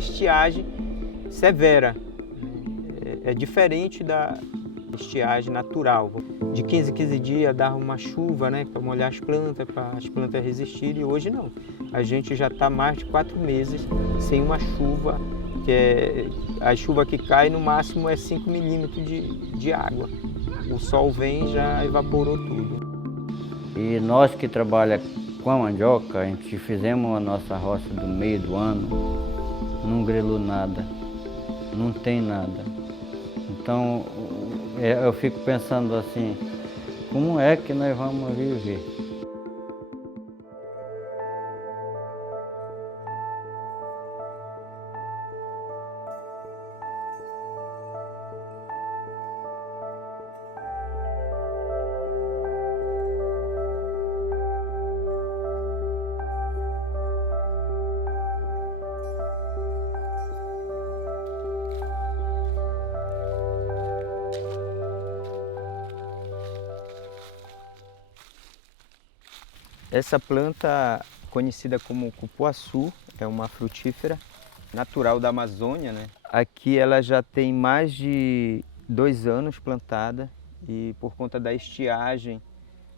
de estiagem severa. É diferente da estiagem natural. De 15 em 15 dias dava uma chuva, né, para molhar para as plantas resistirem, e hoje não. A gente já está mais de 4 meses sem uma chuva, a chuva que cai no máximo é 5 milímetros de água. O sol vem e já evaporou tudo. E nós que trabalhamos com a mandioca, a gente fizemos a nossa roça do meio do ano, não grelou nada, não tem nada. Então eu fico pensando assim, como é que nós vamos viver? Essa planta, conhecida como cupuaçu, é uma frutífera natural da Amazônia, né? Aqui ela já tem mais de 2 anos plantada e por conta da estiagem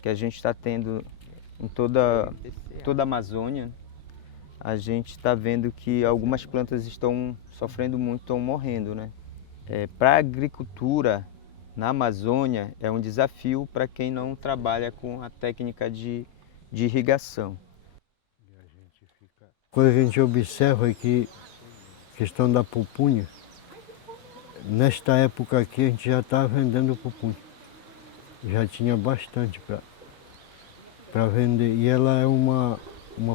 que a gente está tendo em toda a Amazônia, a gente está vendo que algumas plantas estão sofrendo muito, estão morrendo, né? Para a agricultura na Amazônia é um desafio para quem não trabalha com a técnica de irrigação. Quando a gente observa que a questão da pupunha, nesta época aqui a gente já está vendendo pupunha. Já tinha bastante para vender. E ela é uma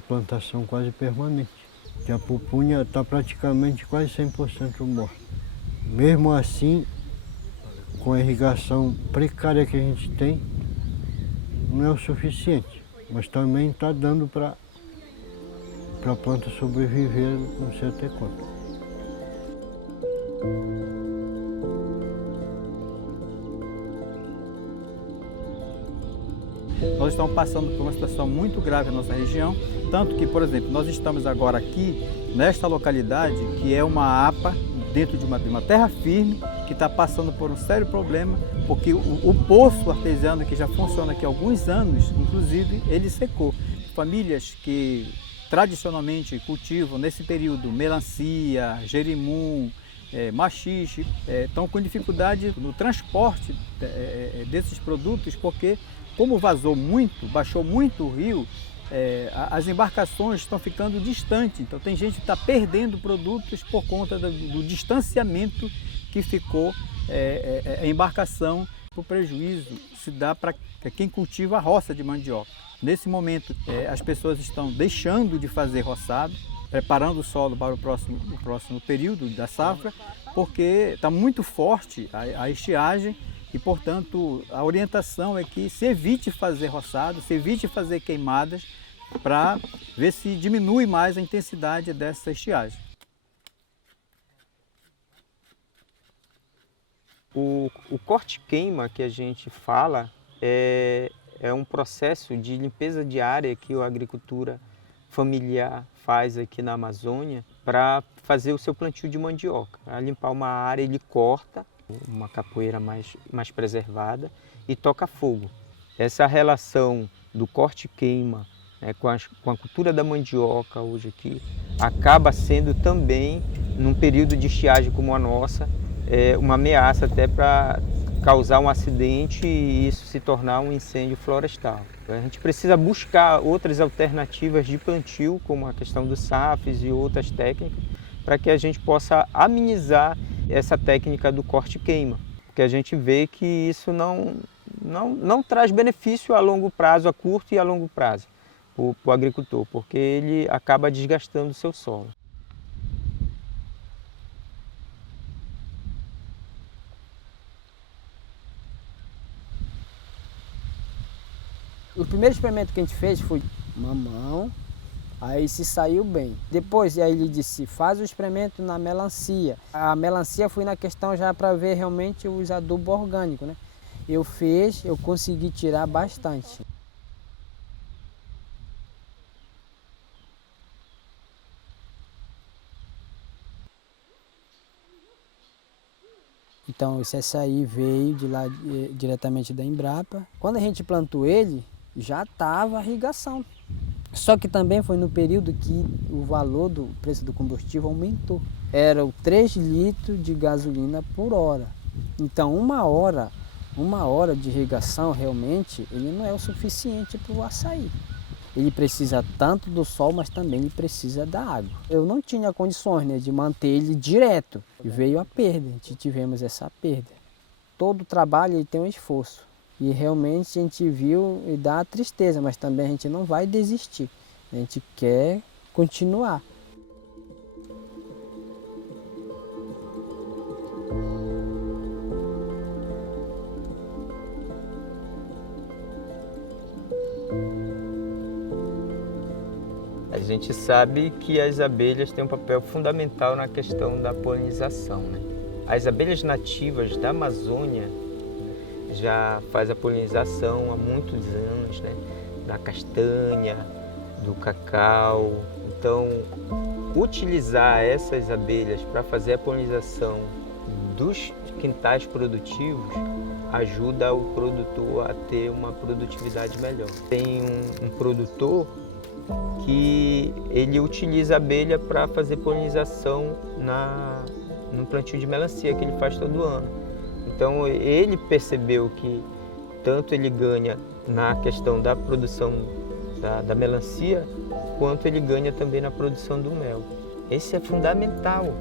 plantação quase permanente. Que a pupunha está praticamente quase 100% morta. Mesmo assim, com a irrigação precária que a gente tem, não é o suficiente. Mas também está dando para a planta sobreviver, não sei até quando. Nós estamos passando por uma situação muito grave na nossa região, tanto que, por exemplo, nós estamos agora aqui, nesta localidade, que é uma APA, dentro de uma terra firme, que está passando por um sério problema, porque o poço artesiano que já funciona aqui há alguns anos, inclusive, ele secou. Famílias que tradicionalmente cultivam nesse período melancia, jerimum, maxixe, estão com dificuldade no transporte desses produtos, porque como vazou muito, baixou muito o rio, as embarcações estão ficando distantes. Então tem gente que está perdendo produtos por conta do distanciamento que ficou a embarcação. O prejuízo se dá para quem cultiva a roça de mandioca. Nesse momento, as pessoas estão deixando de fazer roçado, preparando o solo para o próximo período da safra, porque está muito forte a estiagem e, portanto, a orientação é que se evite fazer roçado, se evite fazer queimadas, para ver se diminui mais a intensidade dessa estiagem. O corte-queima que a gente fala é um processo de limpeza de área que a agricultura familiar faz aqui na Amazônia para fazer o seu plantio de mandioca. Para limpar uma área, ele corta uma capoeira mais preservada e toca fogo. Essa relação do corte-queima com a cultura da mandioca hoje aqui acaba sendo também, num período de estiagem como a nossa, uma ameaça até para causar um acidente e isso se tornar um incêndio florestal. A gente precisa buscar outras alternativas de plantio, como a questão dos SAFs e outras técnicas, para que a gente possa amenizar essa técnica do corte-queima, porque a gente vê que isso não traz benefício a longo prazo, a curto e a longo prazo, para o agricultor, porque ele acaba desgastando o seu solo. O primeiro experimento que a gente fez foi mamão, aí se saiu bem. Depois aí ele disse, faz o experimento na melancia. A melancia foi na questão já para ver realmente os adubos orgânicos, né? Eu fiz, eu consegui tirar bastante. Então esse açaí veio de lá diretamente da Embrapa. Quando a gente plantou ele, já estava a irrigação. Só que também foi no período que o valor do preço do combustível aumentou. Era 3 litros de gasolina por hora. Então uma hora de irrigação realmente ele não é o suficiente para o açaí. Ele precisa tanto do sol, mas também ele precisa da água. Eu não tinha condições, né, de manter ele direto. E veio a perda, tivemos essa perda. Todo trabalho ele tem um esforço. E realmente a gente viu e dá a tristeza, mas também a gente não vai desistir. A gente quer continuar. A gente sabe que as abelhas têm um papel fundamental na questão da polinização, né? As abelhas nativas da Amazônia já faz a polinização há muitos anos, né? Da castanha, do cacau. Então, utilizar essas abelhas para fazer a polinização dos quintais produtivos ajuda o produtor a ter uma produtividade melhor. Tem um produtor que ele utiliza a abelha para fazer polinização no plantio de melancia que ele faz todo ano. Então ele percebeu que tanto ele ganha na questão da produção da melancia, quanto ele ganha também na produção do mel. Esse é fundamental,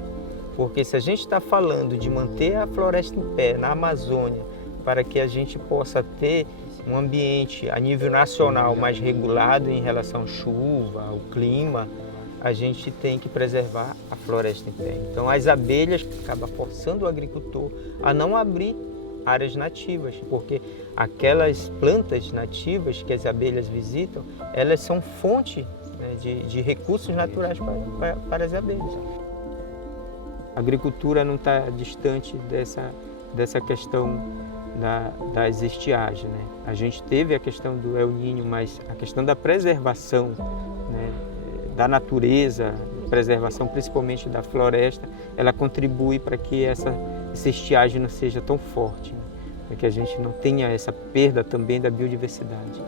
porque se a gente está falando de manter a floresta em pé na Amazônia, para que a gente possa ter um ambiente a nível nacional mais regulado em relação à chuva, ao clima, a gente tem que preservar a floresta em pé. Então as abelhas acabam forçando o agricultor a não abrir áreas nativas, porque aquelas plantas nativas que as abelhas visitam, elas são fonte, né, de recursos naturais para as abelhas. A agricultura não está distante dessa questão das estiagens, né? A gente teve a questão do El Niño, mas a questão da preservação, né, da natureza, preservação principalmente da floresta, ela contribui para que essa estiagem não seja tão forte, né? Para que a gente não tenha essa perda também da biodiversidade.